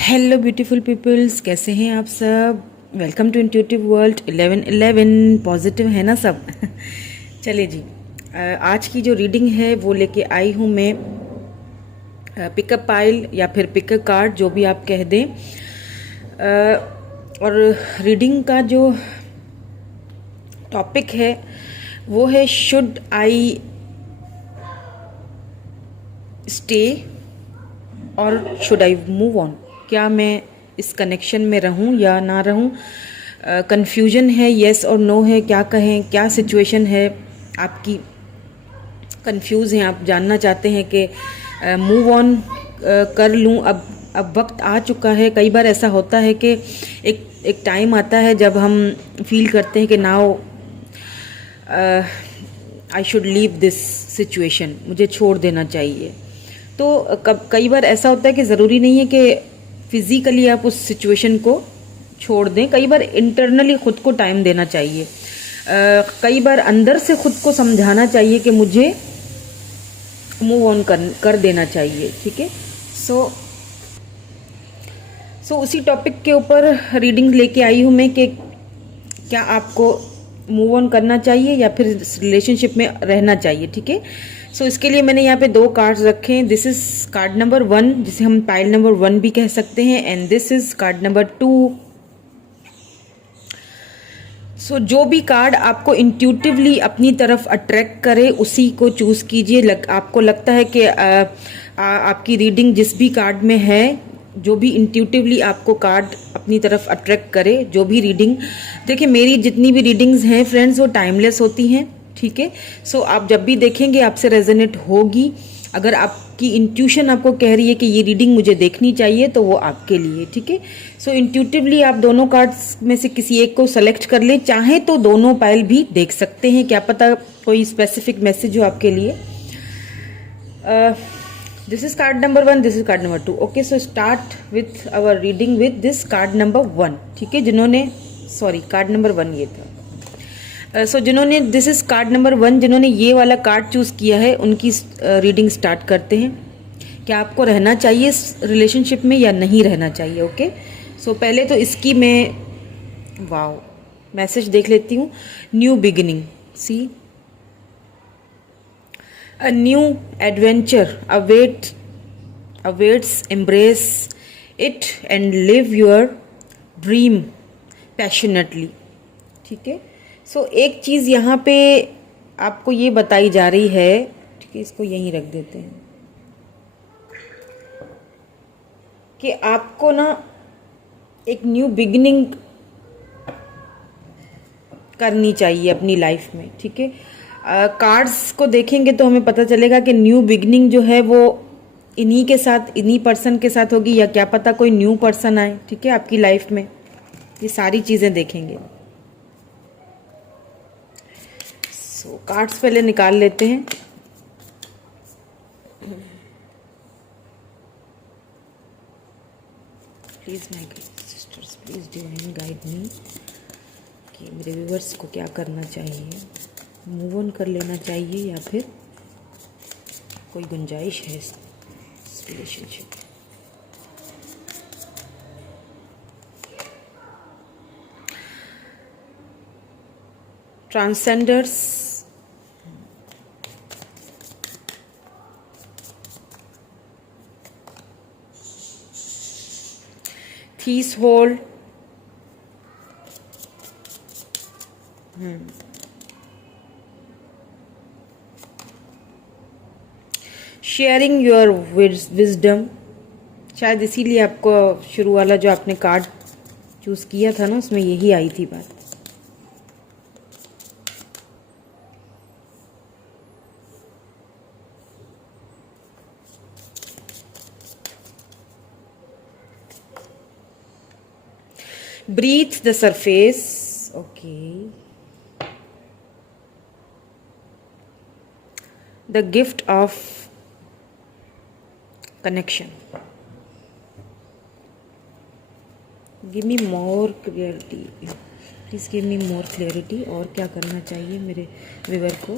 Hello beautiful peoples, कैसे हैं आप सब। Welcome to intuitive world 1111। Positive है ना सब। चलिए जी, आज की जो रीडिंग है वो लेके आई हूँ मैं पिकअप पाइल या फिर पिकअप कार्ड, जो भी आप कह दें। और रीडिंग का जो टॉपिक है वो है शुड आई स्टे और शुड आई मूव ऑन। क्या मैं इस कनेक्शन में रहूं या ना रहूं। कन्फ्यूजन है, येस और नो है, क्या कहें, क्या सिचुएशन है आपकी। कंफ्यूज हैं आप, जानना चाहते हैं कि मूव ऑन कर लूं। अब वक्त आ चुका है। कई बार ऐसा होता है कि एक टाइम आता है जब हम फील करते हैं कि now I should leave this situation, मुझे छोड़ देना चाहिए। तो कई बार ऐसा होता है कि ज़रूरी नहीं है कि फिज़िकली आप उस सिचुएशन को छोड़ दें। कई बार इंटरनली खुद को टाइम देना चाहिए। कई बार अंदर से खुद को समझाना चाहिए कि मुझे मूव ऑन कर देना चाहिए। ठीक है। सो उसी टॉपिक के ऊपर रीडिंग लेके आई हूँ मैं कि क्या आपको मूव ऑन करना चाहिए या फिर रिलेशनशिप में रहना चाहिए। ठीक है। सो इसके लिए मैंने यहाँ पे दो कार्ड्स रखे हैं। दिस इज कार्ड नंबर 1, जिसे हम पाइल नंबर 1 भी कह सकते हैं, and this is card number 2। सो जो भी कार्ड आपको इंट्यूटिवली अपनी तरफ अट्रैक्ट करे उसी को चूज कीजिए। आपको लगता है कि आपकी रीडिंग जिस भी कार्ड में है, जो भी इंट्यूटिवली आपको कार्ड अपनी तरफ अट्रैक्ट करे, जो भी रीडिंग। देखिए, मेरी जितनी भी रीडिंग्स हैं फ्रेंड्स, वो टाइमलेस होती हैं। ठीक है। सो आप जब भी देखेंगे आपसे रेजोनेट होगी। अगर आपकी इंट्यूशन आपको कह रही है कि ये रीडिंग मुझे देखनी चाहिए, तो वो आपके लिए। ठीक है। सो इंट्यूटिवली आप दोनों कार्ड्स में से किसी एक को सेलेक्ट कर ले, चाहे तो दोनों पाइल भी देख सकते हैं, क्या पता कोई स्पेसिफिक मैसेज हो आपके लिए। This is card number 1, this is card number 2। Okay, so start with our reading with this card number 1। ठीक है। जिन्होंने कार्ड नंबर 1 ये था। जिन्होंने दिस इज कार्ड नंबर 1, जिन्होंने ये वाला कार्ड चूज किया है, उनकी रीडिंग स्टार्ट करते हैं। क्या आपको रहना चाहिए रिलेशनशिप में या नहीं रहना चाहिए। ओके। सो पहले तो इसकी मैं मैसेज देख लेती हूँ। New beginning, see a new adventure awaits, embrace it and live your dream passionately। ठीक है। सो एक चीज़ यहाँ पे आपको ये बताई जा रही है। ठीक है, इसको यहीं रख देते हैं कि आपको ना एक न्यू बिगिनिंग करनी चाहिए अपनी लाइफ में। ठीक है। कार्ड्स को देखेंगे तो हमें पता चलेगा कि न्यू बिगिनिंग जो है वो इन्हीं के साथ, इन्हीं पर्सन के साथ होगी, या क्या पता कोई न्यू पर्सन आए। ठीक है, आपकी लाइफ में। ये सारी चीज़ें देखेंगे। सो कार्ड्स पहले निकाल लेते हैं। Please my sister's, please divine guide मी कि मेरे व्यूअर्स को क्या करना चाहिए। मूव ऑन कर लेना चाहिए या फिर कोई गुंजाइश है इस relationship. Transcenders, these hold, sharing your wisdom. शायद इसीलिए आपको शुरू वाला जो आपने कार्ड चूज किया था ना, उसमें यही आई थी बात। Breathe the surface. Okay. The gift of connection. Give me more clarity. Please give me more clarity. और क्या करना चाहिए मेरे व्यूअर को?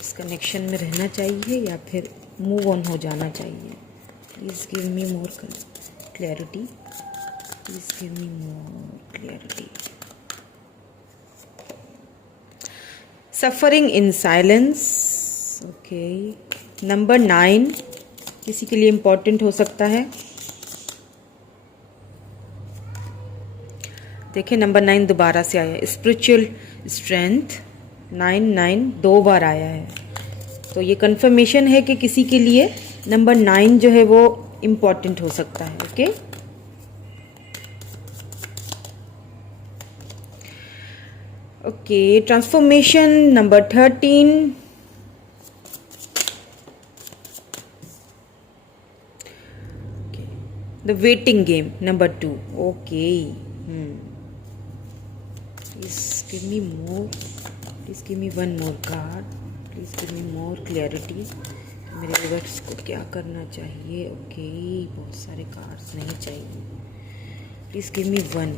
इस कनेक्शन में रहना चाहिए या फिर मूव ऑन हो जाना चाहिए? Please give me more clarity. Please give me more clarity. Suffering in silence. Okay. Number 9 किसी के लिए इम्पोर्टेंट हो सकता है. देखिए नंबर 9 दोबारा से आया है. Spiritual strength. 9 2 बार आया है, तो ये कंफर्मेशन है कि किसी के लिए नंबर 9 जो है वो इम्पोर्टेंट हो सकता है. Okay. Okay. Transformation number 13. The waiting game number 2. Okay. Please give me more. Please give me one more card. Please give me more clarity. मेरे व्यूअर्स को क्या करना चाहिए? ओके. बहुत सारे कार्ड्स नहीं चाहिए. Please give me one.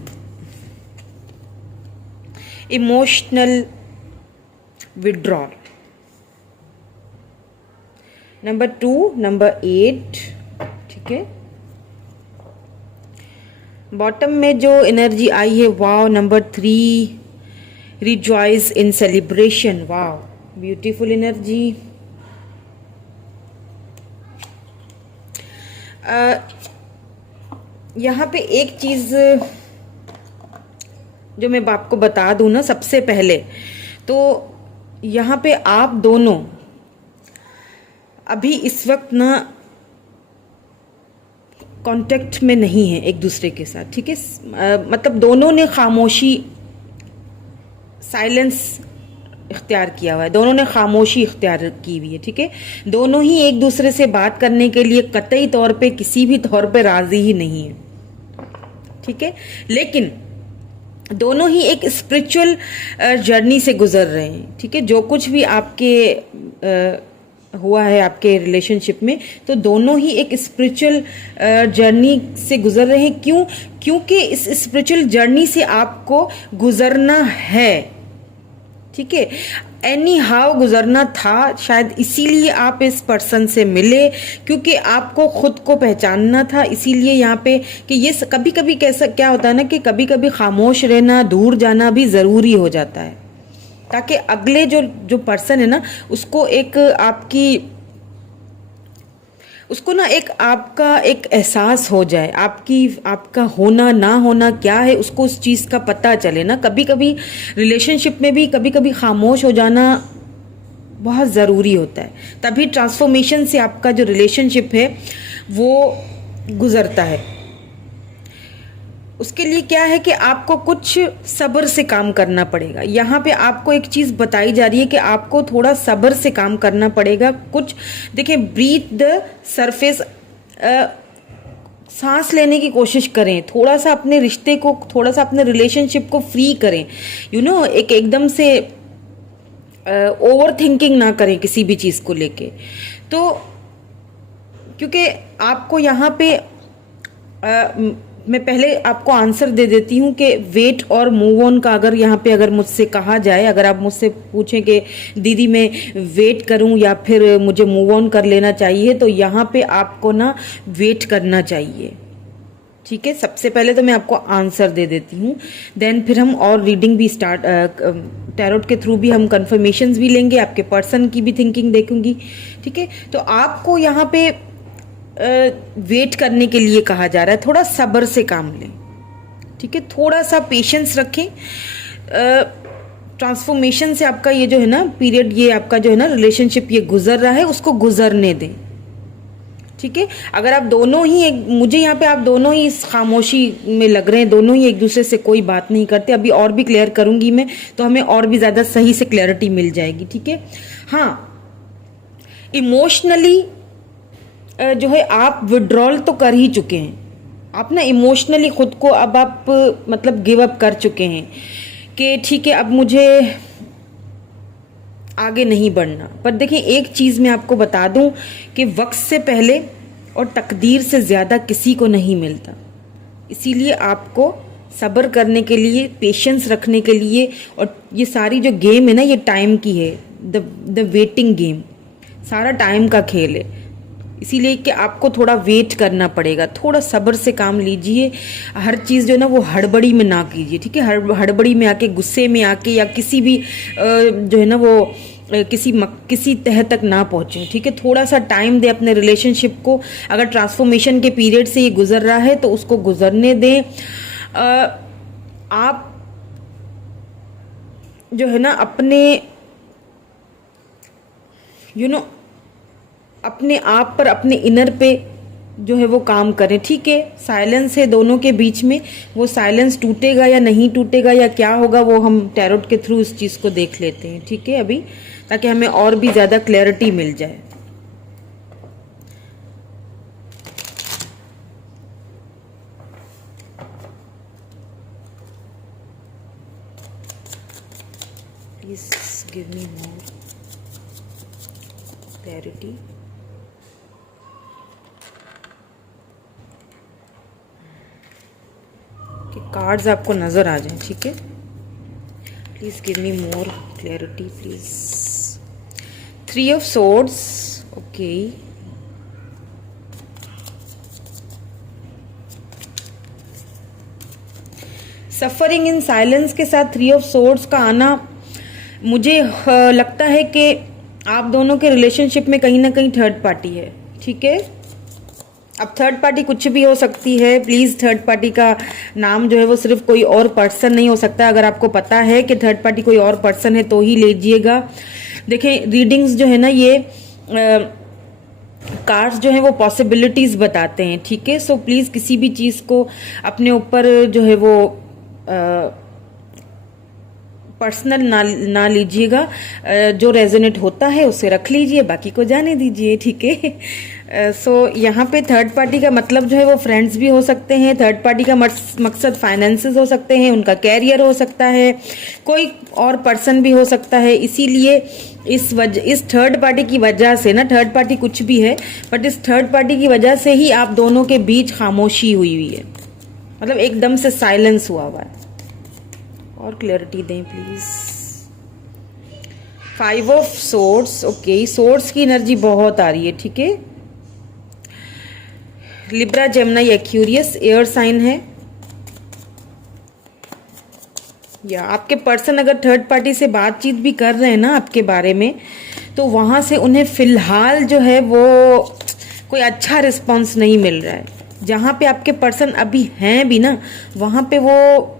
Emotional withdrawal. Number 2, number 8. ठीक है. बॉटम में जो एनर्जी आई है, वाव. नंबर 3, रिजॉइस इन सेलिब्रेशन. वाव, ब्यूटीफुल एनर्जी. यहाँ पे एक चीज़ जो मैं आपको बता दूँ ना, सबसे पहले तो यहाँ पे आप दोनों अभी इस वक्त ना कांटेक्ट में नहीं है एक दूसरे के साथ. ठीक है. मतलब दोनों ने खामोशी, साइलेंस इख्तियार किया हुआ है. दोनों ने खामोशी इख्तियार की हुई है. ठीक है. दोनों ही एक दूसरे से बात करने के लिए कतई तौर पे किसी भी तौर पे राजी ही नहीं है. ठीक है. लेकिन दोनों ही एक स्पिरिचुअल जर्नी से गुजर रहे हैं. ठीक है. जो कुछ भी आपके हुआ है आपके रिलेशनशिप में, तो दोनों ही एक स्पिरिचुअल जर्नी से गुजर रहे हैं. क्यों? क्योंकि इस स्पिरिचुअल जर्नी से आपको गुजरना है. ठीक है. एनी हाउ गुजरना था. शायद इसीलिए आप इस पर्सन से मिले, क्योंकि आपको खुद को पहचानना था. इसीलिए यहाँ पे कि ये कभी कभी कैसा क्या होता है ना, कि कभी कभी खामोश रहना, दूर जाना भी ज़रूरी हो जाता है, ताकि अगले जो पर्सन है ना, उसको एक उसको ना एक आपका एक एहसास हो जाए, आपका होना ना होना क्या है, उसको उस चीज़ का पता चले ना. कभी कभी रिलेशनशिप में भी कभी कभी खामोश हो जाना बहुत ज़रूरी होता है. तभी ट्रांसफॉर्मेशन से आपका जो रिलेशनशिप है वो गुजरता है. उसके लिए क्या है कि आपको कुछ सब्र से काम करना पड़ेगा. यहाँ पे आपको एक चीज़ बताई जा रही है कि आपको थोड़ा सब्र से काम करना पड़ेगा. कुछ देखिए, ब्रीथ द सरफेस, सांस लेने की कोशिश करें. थोड़ा सा अपने रिश्ते को, थोड़ा सा अपने रिलेशनशिप को फ्री करें. एक एकदम से ओवर थिंकिंग ना करें किसी भी चीज़ को लेके. तो क्योंकि आपको यहाँ पे मैं पहले आपको आंसर दे देती हूँ कि वेट और मूव ऑन का अगर मुझसे कहा जाए, अगर आप मुझसे पूछें कि दीदी मैं वेट करूँ या फिर मुझे मूव ऑन कर लेना चाहिए, तो यहाँ पे आपको ना वेट करना चाहिए. ठीक है. सबसे पहले तो मैं आपको आंसर दे देती हूँ, देन फिर हम और रीडिंग भी स्टार्ट, टैरोट के थ्रू भी हम कंफर्मेशंस भी लेंगे, आपके पर्सन की भी थिंकिंग देखूंगी. ठीक है. तो आपको यहाँ पे वेट करने के लिए कहा जा रहा है. थोड़ा सब्र से काम लें. ठीक है. थोड़ा सा पेशेंस रखें. ट्रांसफॉर्मेशन से आपका ये जो है ना पीरियड, ये आपका जो है ना रिलेशनशिप ये गुजर रहा है, उसको गुजरने दें. ठीक है. अगर आप दोनों ही मुझे यहाँ पे आप दोनों ही इस खामोशी में लग रहे हैं, दोनों ही एक दूसरे से कोई बात नहीं करते, अभी और भी क्लियर करूंगी मैं, तो हमें और भी ज़्यादा सही से क्लैरिटी मिल जाएगी. ठीक है. हाँ, इमोशनली जो है आप विड्रॉल तो कर ही चुके हैं. आप ना इमोशनली खुद को अब आप मतलब गिव अप कर चुके हैं कि ठीक है अब मुझे आगे नहीं बढ़ना. पर देखिए, एक चीज़ मैं आपको बता दूं कि वक्त से पहले और तकदीर से ज़्यादा किसी को नहीं मिलता. इसीलिए आपको सब्र करने के लिए, पेशेंस रखने के लिए, और ये सारी जो गेम है ना, ये टाइम की है. द वेटिंग गेम सारा टाइम का खेल है. इसीलिए कि आपको थोड़ा वेट करना पड़ेगा, थोड़ा सब्र से काम लीजिए। हर चीज़ जो है ना वो हड़बड़ी में ना कीजिए, ठीक है। हड़बड़ी में आके, गुस्से में आके या किसी भी जो है ना वो किसी तह तक ना पहुँचे, ठीक है। थोड़ा सा टाइम दे अपने रिलेशनशिप को। अगर ट्रांसफॉर्मेशन के पीरियड से ये गुजर रहा है तो उसको गुजरने दें। आप जो है ना अपने अपने आप पर, अपने इनर पे जो है वो काम करें, ठीक है। साइलेंस है दोनों के बीच में, वो साइलेंस टूटेगा या नहीं टूटेगा या क्या होगा वो हम टैरोट के थ्रू इस चीज़ को देख लेते हैं, ठीक है अभी, ताकि हमें और भी ज़्यादा क्लैरिटी मिल जाए। Please give me more clarity. कि कार्ड्स आपको नजर आ जाए, ठीक है। Please give me more clarity please. 3 of swords, okay. Suffering in silence के साथ 3 ऑफ सोर्ड्स का आना, मुझे लगता है कि आप दोनों के रिलेशनशिप में कहीं ना कहीं थर्ड पार्टी है, ठीक है। अब थर्ड पार्टी कुछ भी हो सकती है, प्लीज़ थर्ड पार्टी का नाम जो है वो सिर्फ कोई और पर्सन नहीं हो सकता। अगर आपको पता है कि थर्ड पार्टी कोई और पर्सन है तो ही लीजिएगा। देखें, रीडिंग्स जो है ना ये कार्ड्स जो है वो पॉसिबिलिटीज़ बताते हैं, ठीक है। सो प्लीज़ किसी भी चीज़ को अपने ऊपर जो है वो पर्सनल ना लीजिएगा। जो रेजोनेट होता है उसे रख लीजिए, बाकी को जाने दीजिए, ठीक है। सो यहाँ पे थर्ड पार्टी का मतलब जो है वो फ्रेंड्स भी हो सकते हैं। थर्ड पार्टी का मकसद फाइनेंसेस हो सकते हैं, उनका कैरियर हो सकता है, कोई और पर्सन भी हो सकता है। इसीलिए इस थर्ड पार्टी की वजह से ना, थर्ड पार्टी कुछ भी है बट इस थर्ड पार्टी की वजह से ही आप दोनों के बीच खामोशी हुई है, मतलब एकदम से साइलेंस हुआ है। और क्लैरिटी दें please. 5 of swords, okay. Swords की एनर्जी बहुत आ रही है, ठीक है। Libra, Gemini, Aquarius air sign है। या आपके पर्सन अगर थर्ड पार्टी से बातचीत भी कर रहे हैं ना आपके बारे में, तो वहां से उन्हें फिलहाल जो है वो कोई अच्छा रिस्पॉन्स नहीं मिल रहा है। जहां पे आपके पर्सन अभी हैं भी ना, वहां पे वो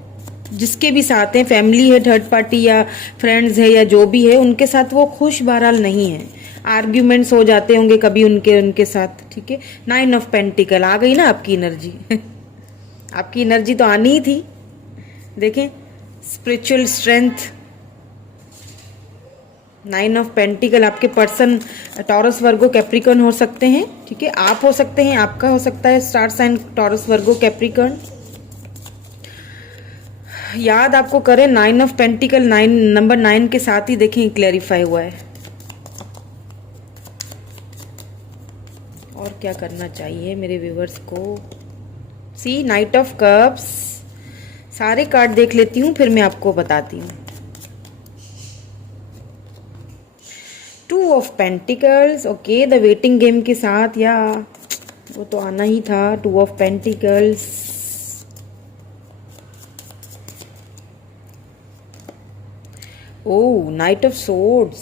जिसके भी साथ हैं, फैमिली है थर्ड पार्टी या फ्रेंड्स है या जो भी है, उनके साथ वो खुश बहरहाल नहीं है। आर्ग्यूमेंट्स हो जाते होंगे कभी उनके साथ, ठीक है। 9 ऑफ पेंटिकल आ गई ना आपकी एनर्जी। आपकी एनर्जी तो आनी ही थी। देखें, स्पिरिचुअल स्ट्रेंथ, 9 ऑफ पेंटिकल। आपके पर्सन टॉरस, वर्गो, कैप्रिकॉर्न हो सकते हैं, ठीक है। आप हो सकते हैं, आपका हो सकता है स्टार साइन टॉरस, वर्गो, कैप्रिकॉर्न। याद आपको करें 9 ऑफ पेंटिकल, 9 नंबर 9 के साथ ही देखें क्लैरिफाई हुआ है। और क्या करना चाहिए मेरे व्यूवर्स को। See, knight of cups. सारे कार्ड देख लेती हूँ फिर मैं आपको बताती हूँ। 2 of pentacles, okay. The waiting game के साथ, या वो तो आना ही था। 2 of pentacles, oh, knight of swords.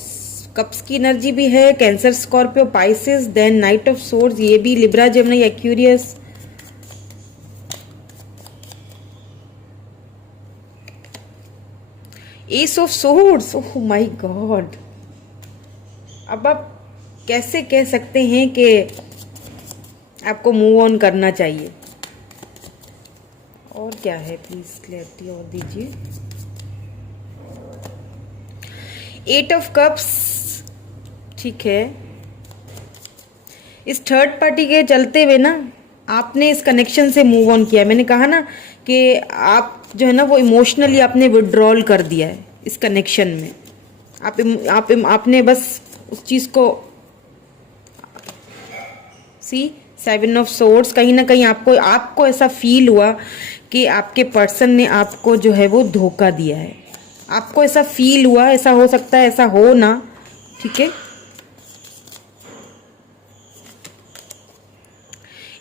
Cups की एनर्जी भी है, Cancer, Scorpio, Pisces, then knight of swords, ये भी Libra, Gemini, Aquarius. Ace of swords, oh my God. अब आप कैसे कह सकते हैं कि आपको मूव ऑन करना चाहिए। और क्या है प्लीज क्लैरिटी और दीजिए। 8 ऑफ कप्स, ठीक है। इस थर्ड पार्टी के चलते हुए ना आपने इस कनेक्शन से मूव ऑन किया। मैंने कहा ना कि आप जो है ना वो इमोशनली आपने विड्रॉल कर दिया है इस कनेक्शन में। आपने बस उस चीज को, सी 7 ऑफ सोर्ड्स, कहीं ना कहीं आपको ऐसा फील हुआ कि आपके पर्सन ने आपको जो है वो धोखा दिया है। आपको ऐसा फील हुआ, ऐसा हो सकता है, ऐसा हो ना, ठीक है।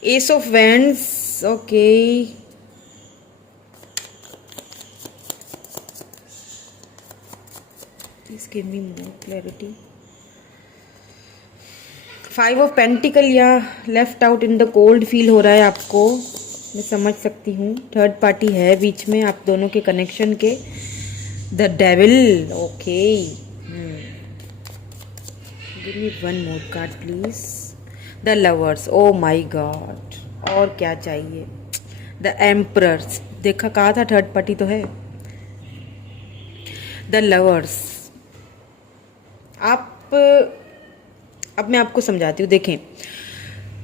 Ace of wands, okay, please give me more clarity. 5 of pentacles या left out in the cold feel हो रहा है आपको, मैं समझ सकती हूँ। थर्ड पार्टी है बीच में आप दोनों के कनेक्शन के। The devil, okay, give me one more card please. The lovers, O my God, और क्या चाहिए। द एम्परर्स, देखा कहा था थर्ड पार्टी तो है। द लवर्स, आप, अब मैं आपको समझाती हूँ। देखें,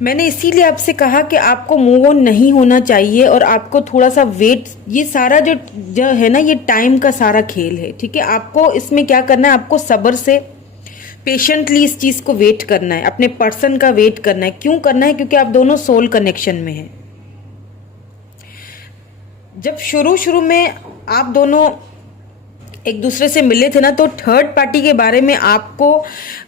मैंने इसीलिए आपसे कहा कि आपको मूव ऑन नहीं होना चाहिए और आपको थोड़ा सा वेट, ये सारा जो है ना, ये टाइम का सारा खेल है, ठीक है। आपको इसमें क्या करना है, आपको सब्र से पेशेंटली इस चीज़ को वेट करना है, अपने पर्सन का वेट करना है। क्यों करना है, क्योंकि आप दोनों सोल कनेक्शन में हैं। जब शुरू में आप दोनों एक दूसरे से मिले थे ना, तो थर्ड पार्टी के बारे में आपको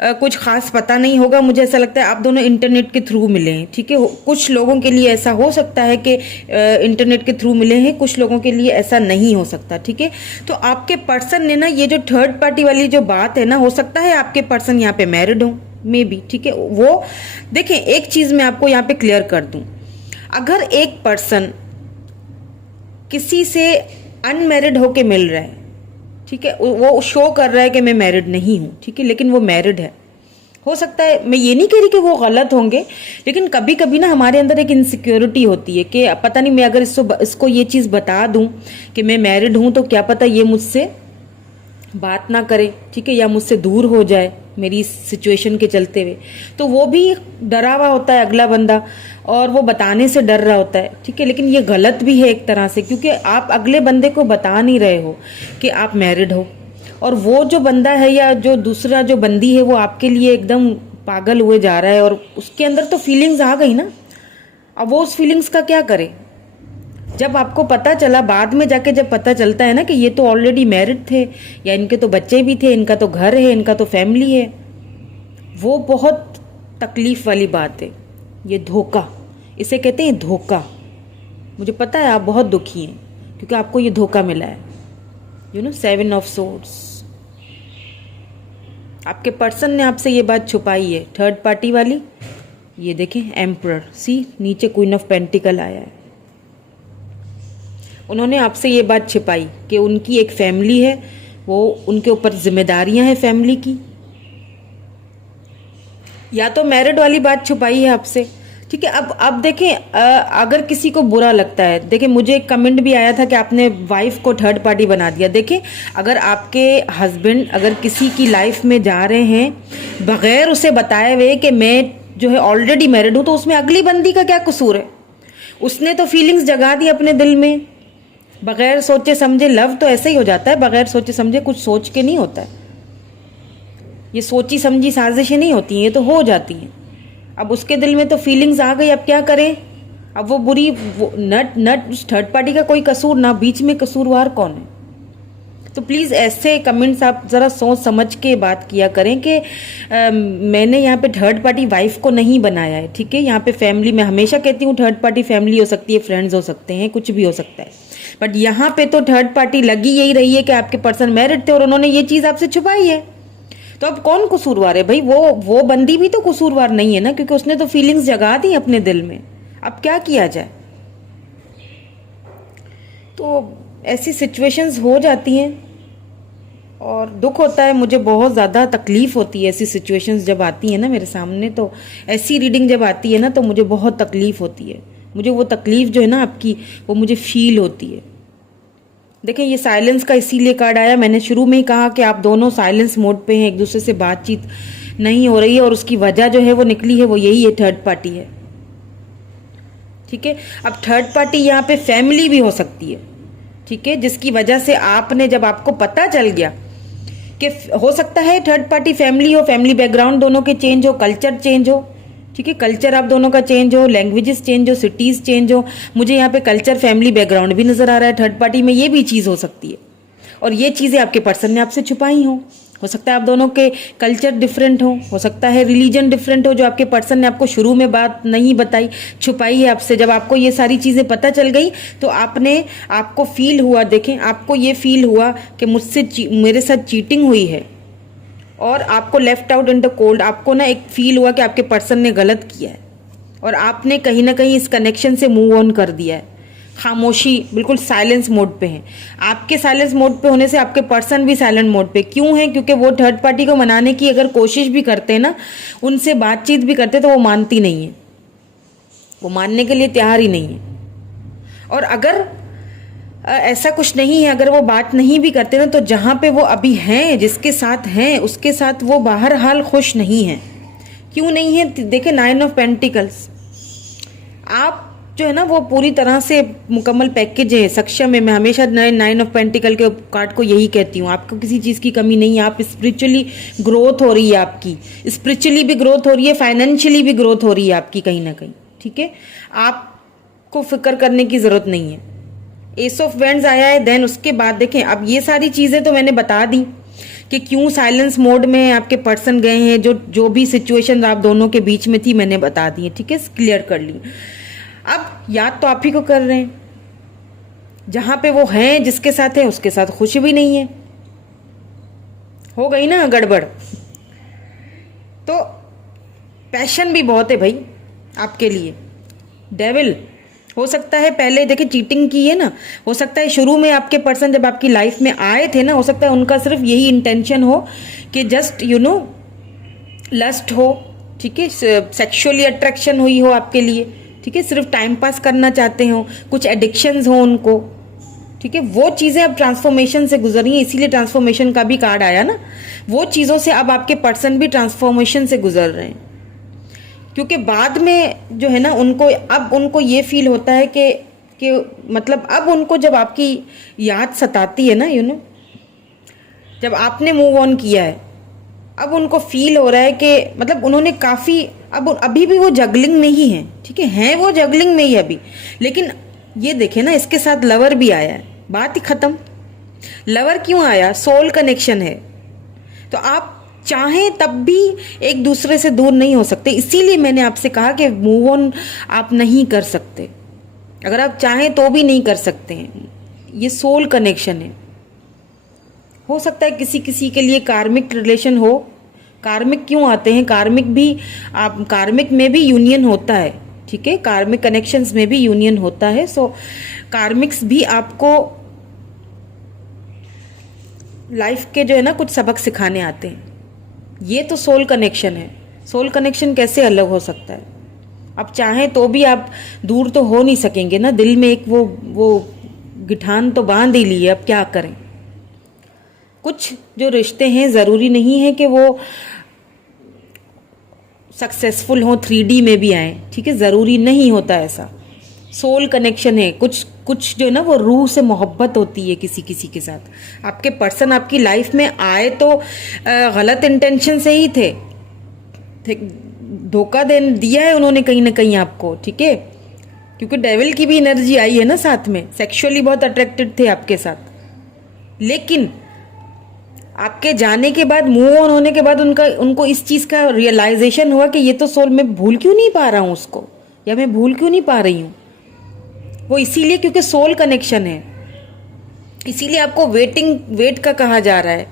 कुछ खास पता नहीं होगा। मुझे ऐसा लगता है आप दोनों इंटरनेट के थ्रू मिले हैं, ठीक है। कुछ लोगों के लिए ऐसा हो सकता है कि इंटरनेट के थ्रू मिले हैं, कुछ लोगों के लिए ऐसा नहीं हो सकता, ठीक है। तो आपके पर्सन ने ना, ये जो थर्ड पार्टी वाली जो बात है ना, हो सकता है आपके पर्सन यहाँ पे मैरिड हो, मे बी, ठीक है। वो देखें, एक चीज मैं आपको यहाँ पे क्लियर कर दूं, अगर एक पर्सन किसी से अनमैरिड होके मिल रहा है, ठीक है, वो शो कर रहा है कि मैं मैरिड नहीं हूं, ठीक है, लेकिन वो मैरिड है, हो सकता है, मैं ये नहीं कह रही कि वो गलत होंगे, लेकिन कभी कभी ना हमारे अंदर एक इनसिक्योरिटी होती है कि पता नहीं, मैं अगर इसको ये चीज़ बता दूं कि मैं मैरिड हूं, तो क्या पता ये मुझसे बात ना करे, ठीक है, या मुझसे दूर हो जाए मेरी सिचुएशन के चलते हुए। तो वो भी डरा हुआ होता है अगला बंदा, और वो बताने से डर रहा होता है, ठीक है। लेकिन ये गलत भी है एक तरह से, क्योंकि आप अगले बंदे को बता नहीं रहे हो कि आप मैरिड हो, और वो जो बंदा है या जो दूसरा जो बंदी है, वो आपके लिए एकदम पागल हुए जा रहा है, और उसके अंदर तो फीलिंग्स आ गई ना। अब वो उस फीलिंग्स का क्या करे। जब आपको पता चला, बाद में जाके जब पता चलता है ना कि ये तो ऑलरेडी मैरिड थे, या इनके तो बच्चे भी थे, इनका तो घर है, इनका तो फैमिली है, वो बहुत तकलीफ वाली बात है। ये धोखा, इसे कहते हैं धोखा। मुझे पता है आप बहुत दुखी हैं, क्योंकि आपको ये धोखा मिला है। यू नो, 7 ऑफ सोर्ड्स, आपके पर्सन ने आपसे ये बात छुपाई है, थर्ड पार्टी वाली। ये देखें, एम्परर, सी नीचे क्वीन ऑफ पेंटिकल आया है। उन्होंने आपसे ये बात छिपाई कि उनकी एक फैमिली है, वो उनके ऊपर जिम्मेदारियां हैं फैमिली की, या तो मैरिड वाली बात छुपाई है आपसे, ठीक है। अब देखें, अगर किसी को बुरा लगता है, देखें, मुझे एक कमेंट भी आया था कि आपने वाइफ को थर्ड पार्टी बना दिया। देखें, अगर आपके हस्बैंड अगर किसी की लाइफ में जा रहे हैं बगैर उसे बताए हुए कि मैं जो है ऑलरेडी मैरिड हूं, तो उसमें अगली बंदी का क्या कसूर है। उसने तो फीलिंग्स जगा दी अपने दिल में, बगैर सोचे समझे। लव तो ऐसे ही हो जाता है, बगैर सोचे समझे, कुछ सोच के नहीं होता है। ये सोची समझी साजिशें नहीं होती हैं, ये तो हो जाती हैं। अब उसके दिल में तो फीलिंग्स आ गई, अब क्या करें। अब वो बुरी, वो नट उस थर्ड पार्टी का कोई कसूर ना, बीच में कसूरवार कौन है। तो प्लीज़ ऐसे कमेंट्स आप ज़रा सोच समझ के बात किया करें कि मैंने यहाँ पे थर्ड पार्टी वाइफ को नहीं बनाया है, ठीक है। यहाँ पे फैमिली, मैं हमेशा कहती हूँ थर्ड पार्टी फैमिली हो सकती है, फ्रेंड्स हो सकते हैं, कुछ भी हो सकता है, बट यहाँ पे तो थर्ड पार्टी लगी यही रही है कि आपके पर्सन मैरिड थे और उन्होंने ये चीज़ आपसे छुपाई है। तो अब कौन कसूरवार है भाई। वो बंदी भी तो कसूरवार नहीं है ना, क्योंकि उसने तो फीलिंग्स जगा दी अपने दिल में। अब क्या किया जाए। तो ऐसी सिचुएशंस हो जाती हैं और दुख होता है, मुझे बहुत ज़्यादा तकलीफ़ होती है ऐसी सिचुएशंस जब आती है ना मेरे सामने। तो ऐसी रीडिंग जब आती है ना, तो मुझे बहुत तकलीफ़ होती है। मुझे वो तकलीफ़ जो है ना आपकी, वो मुझे फील होती है। देखें, ये साइलेंस का इसीलिए कार्ड आया। मैंने शुरू में ही कहा कि आप दोनों साइलेंस मोड पे हैं, एक दूसरे से बातचीत नहीं हो रही है, और उसकी वजह जो है वो निकली है, वो यही है, थर्ड पार्टी है, ठीक है। अब थर्ड पार्टी यहाँ पे फैमिली भी हो सकती है, ठीक है, जिसकी वजह से आपने, जब आपको पता चल गया कि हो सकता है थर्ड पार्टी फैमिली हो, फैमिली बैकग्राउंड दोनों के चेंज हो, कल्चर चेंज हो, ठीक है, कल्चर आप दोनों का चेंज हो, लैंग्वेजेस चेंज हो, सिटीज़ चेंज हो। मुझे यहाँ पे कल्चर, फैमिली बैकग्राउंड भी नज़र आ रहा है थर्ड पार्टी में, ये भी चीज़ हो सकती है। और ये चीज़ें आपके पर्सन ने आपसे छुपाई हों, हो सकता है आप दोनों के कल्चर डिफरेंट हो सकता है रिलीजन डिफरेंट हो, जो आपके पर्सन ने आपको शुरू में बात नहीं बताई, छुपाई है आपसे। जब आपको ये सारी चीज़ें पता चल गई तो आपको फील हुआ, देखें आपको ये फील हुआ कि मेरे साथ चीटिंग हुई है, और आपको left out in the cold, आपको ना एक फील हुआ कि आपके पर्सन ने गलत किया है, और आपने कहीं ना कहीं इस कनेक्शन से मूव ऑन कर दिया है। खामोशी, बिल्कुल साइलेंस मोड पे हैं। आपके साइलेंस मोड पे होने से आपके पर्सन भी साइलेंट मोड पे क्यों है? क्योंकि वो थर्ड पार्टी को मनाने की अगर कोशिश भी करते हैं ना, उनसे बातचीत भी करते, तो वो मानती नहीं है, वो मानने के लिए तैयार ही नहीं है। और अगर ऐसा कुछ नहीं है, अगर वो बात नहीं भी करते ना, तो जहाँ पे वो अभी हैं, जिसके साथ हैं, उसके साथ वो बाहर हाल खुश नहीं है। क्यों नहीं है? देखे 9 ऑफ पेंटिकल्स, आप जो है ना वो पूरी तरह से मुकम्मल पैकेज है, सक्षम है। मैं हमेशा 9 ऑफ पेंटिकल के कार्ड को यही कहती हूँ, आपको किसी चीज़ की कमी नहीं है। आप स्पिरिचुअली ग्रोथ हो रही है, आपकी स्पिरिचुअली भी ग्रोथ हो रही है, फाइनेंशियली भी ग्रोथ हो रही है आपकी कहीं ना कहीं, ठीक है। आपको फिक्र करने की ज़रूरत नहीं है। एस ऑफ वेंड्स आया है, देन उसके बाद देखें, अब ये सारी चीज़ें तो मैंने बता दी कि क्यों साइलेंस मोड में आपके पर्सन गए हैं। जो भी सिचुएशन आप दोनों के बीच में थी मैंने बता दी है, ठीक है, क्लियर कर ली। अब याद तो आप ही को कर रहे हैं, जहां पे वो हैं, जिसके साथ है, उसके साथ खुशी भी नहीं है। हो गई ना गड़बड़। तो पैशन भी बहुत है भाई आपके लिए। डेविल हो सकता है पहले देखिए चीटिंग की है ना, हो सकता है शुरू में आपके पर्सन जब आपकी लाइफ में आए थे ना, हो सकता है उनका सिर्फ यही इंटेंशन हो कि जस्ट लस्ट हो, ठीक है, सेक्सुअली अट्रैक्शन हुई हो आपके लिए, ठीक है, सिर्फ टाइम पास करना चाहते हो, कुछ एडिक्शंस हो उनको, ठीक है। वो चीज़ें अब ट्रांसफॉर्मेशन से गुजर रही हैं, इसीलिए ट्रांसफॉर्मेशन का भी कार्ड आया ना। वो चीज़ों से अब आपके पर्सन भी ट्रांसफॉर्मेशन से गुजर रहे हैं, क्योंकि बाद में जो है ना उनको ये फील होता है कि मतलब अब उनको जब आपकी याद सताती है ना, जब आपने मूव ऑन किया है, अब उनको फील हो रहा है कि मतलब उन्होंने काफ़ी अभी भी वो जगलिंग में ही है, ठीक है वो जगलिंग में ही अभी। लेकिन ये देखे ना, इसके साथ लवर भी आया है, बात ही खत्म। लवर क्यों आया? सोल कनेक्शन है। तो आप चाहें तब भी एक दूसरे से दूर नहीं हो सकते, इसीलिए मैंने आपसे कहा कि मूव ऑन आप नहीं कर सकते, अगर आप चाहें तो भी नहीं कर सकते हैं। ये सोल कनेक्शन है। हो सकता है किसी किसी के लिए कार्मिक रिलेशन हो। कार्मिक क्यों आते हैं? कार्मिक में भी यूनियन होता है, ठीक है, कार्मिक कनेक्शंस में भी यूनियन होता है। सो कार्मिक्स भी आपको लाइफ के जो है ना कुछ सबक सिखाने आते हैं। ये तो सोल कनेक्शन है। सोल कनेक्शन कैसे अलग हो सकता है? आप चाहें तो भी आप दूर तो हो नहीं सकेंगे ना, दिल में एक वो गिठान तो बांध ही ली है, अब क्या करें। कुछ जो रिश्ते हैं ज़रूरी नहीं है कि वो सक्सेसफुल हों, 3D में भी आए, ठीक है, ज़रूरी नहीं होता ऐसा। सोल कनेक्शन है, कुछ जो है ना वो रूह से मोहब्बत होती है किसी किसी के साथ। आपके पर्सन आपकी लाइफ में आए तो गलत इंटेंशन से ही थे, धोखा दिया है उन्होंने कहीं ना कहीं आपको, ठीक है, क्योंकि डेविल की भी एनर्जी आई है ना साथ में, सेक्सुअली बहुत अट्रैक्टेड थे आपके साथ। लेकिन आपके जाने के बाद, मूव ऑन होने के बाद उनको इस चीज़ का रियलाइजेशन हुआ कि ये तो सोल, मैं भूल क्यों नहीं पा रहा हूँ उसको, या मैं भूल क्यों नहीं पा रही हूँ। वो इसीलिए क्योंकि सोल कनेक्शन है, इसीलिए आपको वेट का कहा जा रहा है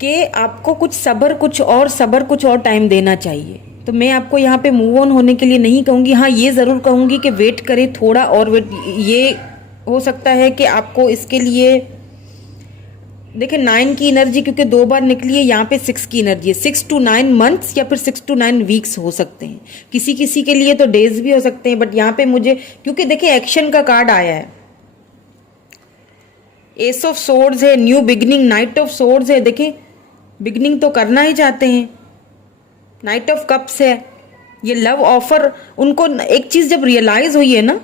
कि आपको कुछ सब्र कुछ और टाइम देना चाहिए। तो मैं आपको यहाँ पे मूव ऑन होने के लिए नहीं कहूँगी, हाँ ये ज़रूर कहूँगी कि वेट करें थोड़ा और वेट। ये हो सकता है कि आपको इसके लिए देखिए 9 की एनर्जी क्योंकि 2 बार निकली है, यहाँ पे 6 की एनर्जी है। 6 to 9 मंथ्स या फिर 6 to 9 वीक्स हो सकते हैं, किसी किसी के लिए तो डेज भी हो सकते हैं। बट यहाँ पे मुझे क्योंकि देखिए एक्शन का कार्ड आया है, एस ऑफ सोर्ड्स है, new beginning, night of swords है, देखिए बिगनिंग तो करना ही चाहते हैं, नाइट ऑफ कप्स है, ये लव ऑफर। उनको एक चीज़ जब रियलाइज हुई है ना,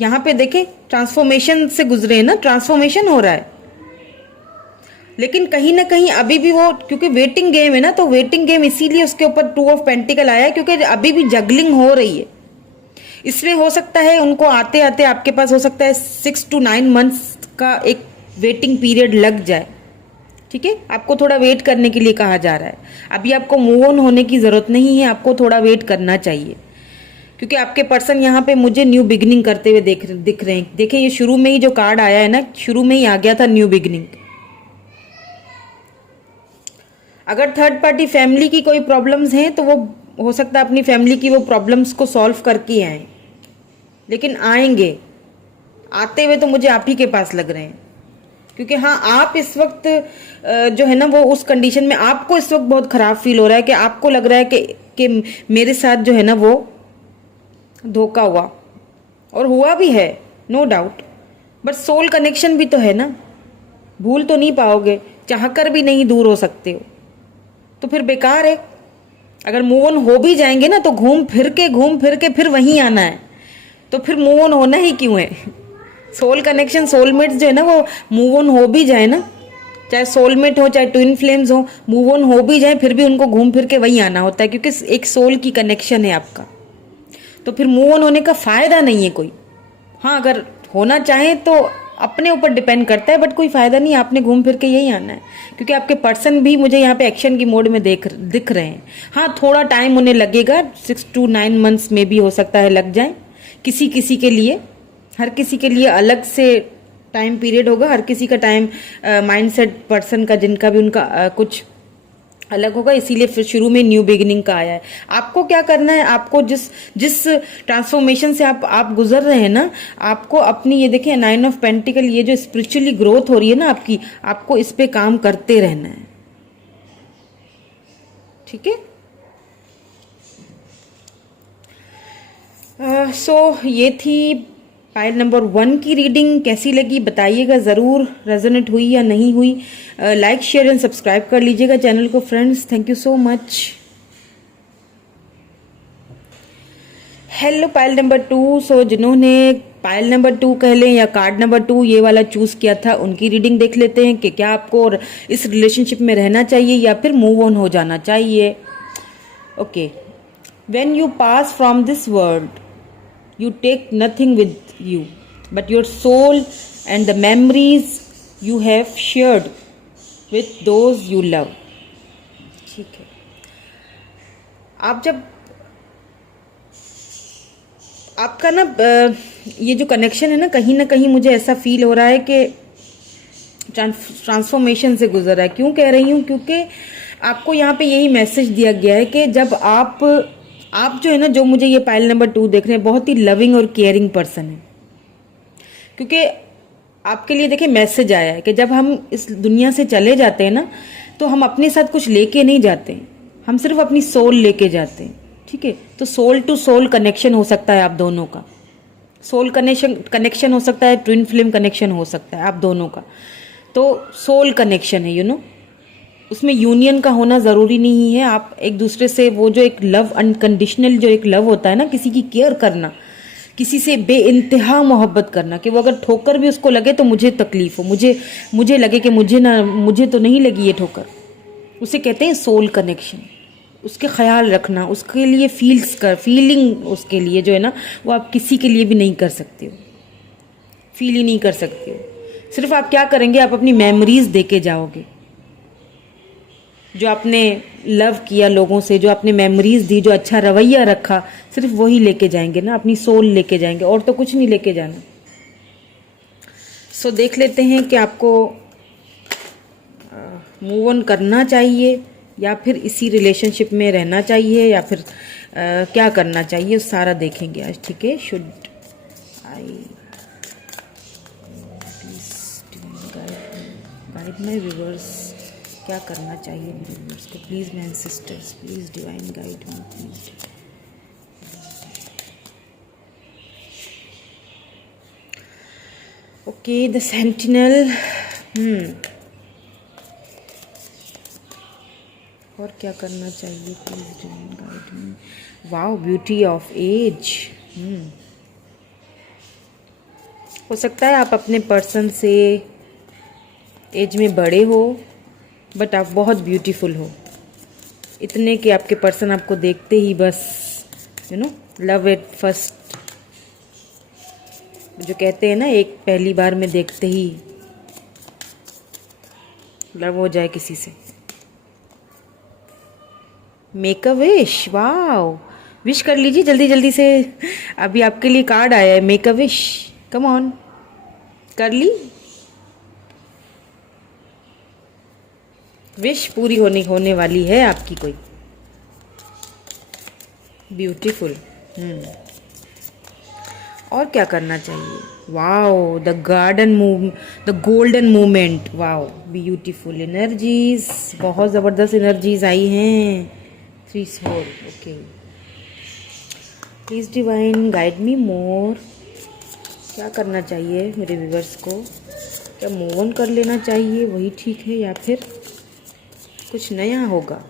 यहाँ पे देखें ट्रांसफॉर्मेशन से गुजरे हैं ना, ट्रांसफॉर्मेशन हो रहा है। लेकिन कहीं ना कहीं अभी भी वो, क्योंकि वेटिंग गेम है ना, तो वेटिंग गेम इसीलिए उसके ऊपर 2 ऑफ पेंटिकल आया है, क्योंकि अभी भी जगलिंग हो रही है। इसमें हो सकता है उनको आते आते आपके पास हो सकता है 6 to 9 मंथ्स का एक वेटिंग पीरियड लग जाए, ठीक है, आपको थोड़ा वेट करने के लिए कहा जा रहा है। अभी आपको मूव ऑन होने की ज़रूरत नहीं है, आपको थोड़ा वेट करना चाहिए, क्योंकि आपके पर्सन यहाँ पे मुझे न्यू बिगिनिंग करते हुए दिख रहे हैं। देखिए ये शुरू में ही जो कार्ड आया है ना, शुरू में ही आ गया था न्यू बिगिनिंग। अगर थर्ड पार्टी फैमिली की कोई प्रॉब्लम्स हैं तो वो हो सकता है अपनी फैमिली की वो प्रॉब्लम्स को सॉल्व करके आए, लेकिन आएंगे, आते हुए तो मुझे आप ही के पास लग रहे हैं। क्योंकि हाँ, आप इस वक्त जो है ना वो उस कंडीशन में, आपको इस वक्त बहुत खराब फील हो रहा है कि आपको लग रहा है कि मेरे साथ जो है ना वो धोखा हुआ, और हुआ भी है, no doubt. But soul connection भी तो है ना, भूल तो नहीं पाओगे, चाहकर भी नहीं दूर हो सकते हो, तो फिर बेकार है। अगर मूव ऑन हो भी जाएंगे ना तो घूम फिर के फिर वहीं आना है, तो फिर मूव ऑन होना ही क्यों है। सोल कनेक्शन, सोलमेट्स जो है ना वो मूव ऑन हो भी जाए ना, चाहे सोलमेट हो चाहे ट्विन फ्लेम्स हो, मूव ऑन हो भी जाए फिर भी उनको घूम फिर के वहीं आना होता है, क्योंकि एक सोल की कनेक्शन है आपका। तो फिर मूव ऑन होने का फायदा नहीं है कोई। हाँ, अगर होना चाहे तो अपने ऊपर डिपेंड करता है, बट कोई फायदा नहीं, आपने घूम फिर के यही आना है, क्योंकि आपके पर्सन भी मुझे यहाँ पे एक्शन की मोड में दिख रहे हैं। हाँ, थोड़ा टाइम उन्हें लगेगा, 6 to 9 मंथ्स में भी हो सकता है लग जाए, किसी किसी के लिए, हर किसी के लिए अलग से टाइम पीरियड होगा, हर किसी का टाइम माइंडसेट पर्सन का, जिनका भी उनका कुछ अलग होगा, इसीलिए फिर शुरू में न्यू बिगिनिंग का आया है। आपको क्या करना है, आपको जिस ट्रांसफॉर्मेशन से आप गुजर रहे हैं ना, आपको अपनी, ये देखिए 9 ऑफ पेंटिकल, ये जो स्पिरिचुअली ग्रोथ हो रही है ना आपकी, आपको इस पे काम करते रहना है, ठीक है। ये थी पाइल नंबर 1 की रीडिंग। कैसी लगी बताइएगा ज़रूर, रेजोनेट हुई या नहीं हुई। लाइक शेयर एंड सब्सक्राइब कर लीजिएगा चैनल को friends. Thank you so much. Hello pile number 2। जिन्होंने पाइल नंबर 2 कह लें या कार्ड नंबर 2 ये वाला चूज किया था, उनकी रीडिंग देख लेते हैं कि क्या आपको इस रिलेशनशिप में रहना चाहिए या फिर मूव ऑन हो जाना चाहिए। Okay, when you pass from this world you take nothing with you but your soul and the memories you have shared with those you love। ठीक है, आप जब आपका ना ये जो कनेक्शन है ना कहीं मुझे ऐसा फील हो रहा है कि ट्रांसफॉर्मेशन से गुजर रहा है। क्यों कह रही हूँ, क्योंकि आपको यहाँ पे यही मैसेज दिया गया है कि जब आप जो है ना, जो मुझे ये पाइल नंबर 2 देख रहे हैं, बहुत ही लविंग और केयरिंग पर्सन है। क्योंकि आपके लिए देखिए मैसेज आया है कि जब हम इस दुनिया से चले जाते हैं ना, तो हम अपने साथ कुछ लेके नहीं जाते, हम सिर्फ अपनी सोल लेके जाते हैं, ठीक है। तो सोल टू सोल कनेक्शन हो सकता है आप दोनों का, सोल कनेक्शन हो सकता है, ट्विन फ्लेम कनेक्शन हो सकता है आप दोनों का। तो सोल कनेक्शन है, यू नो, उसमें यूनियन का होना ज़रूरी नहीं है। आप एक दूसरे से वो जो एक लव, अनकंडीशनल जो एक लव होता है ना, किसी की केयर करना, किसी से बेइंतहा मोहब्बत करना, कि वो अगर ठोकर भी उसको लगे तो मुझे तकलीफ हो, मुझे लगे कि मुझे तो नहीं लगी ये ठोकर, उसे कहते हैं सोल कनेक्शन। उसके ख्याल रखना, उसके लिए फीलिंग उसके लिए जो है ना, वो आप किसी के लिए भी नहीं कर सकते हो, फील ही नहीं कर सकते हो। सिर्फ आप क्या करेंगे, आप अपनी मेमोरीज दे के जाओगे, जो आपने लव किया लोगों से, जो आपने मेमोरीज दी, जो अच्छा रवैया रखा, सिर्फ वही लेके जाएंगे ना, अपनी सोल लेके जाएंगे, और तो कुछ नहीं लेके जाना। सो देख लेते हैं कि आपको मूव ऑन करना चाहिए या फिर इसी रिलेशनशिप में रहना चाहिए, या फिर क्या करना चाहिए, सारा देखेंगे आज, ठीक है। Should I guide my viewers, क्या करना चाहिए मेरे व्यूअर्स को, please man sisters, please divine guide me please. Okay, the sentinel. और क्या करना चाहिए, please divine guide me. Wow, beauty of age. हो सकता है आप अपने पर्सन से एज में बड़े हो, बट आप बहुत ब्यूटीफुल हो, इतने कि आपके पर्सन आपको देखते ही बस you know love at first, जो कहते हैं ना, एक पहली बार में देखते ही लव हो जाए किसी से। Make a wish, wow, wish कर लीजिए जल्दी जल्दी से। अभी आपके लिए कार्ड आया है, make a wish, come on, कर ली विश, पूरी होने वाली है आपकी कोई। ब्यूटीफुल। और क्या करना चाहिए? Wow, the garden move, the golden movement, wow, beautiful energies, बहुत ज़बरदस्त एनर्जीज आई हैं। 3 4, okay. Please divine guide me more. क्या करना चाहिए मेरे व्यूवर्स को? क्या मूव ऑन कर लेना चाहिए, वही ठीक है, या फिर कुछ नया होगा?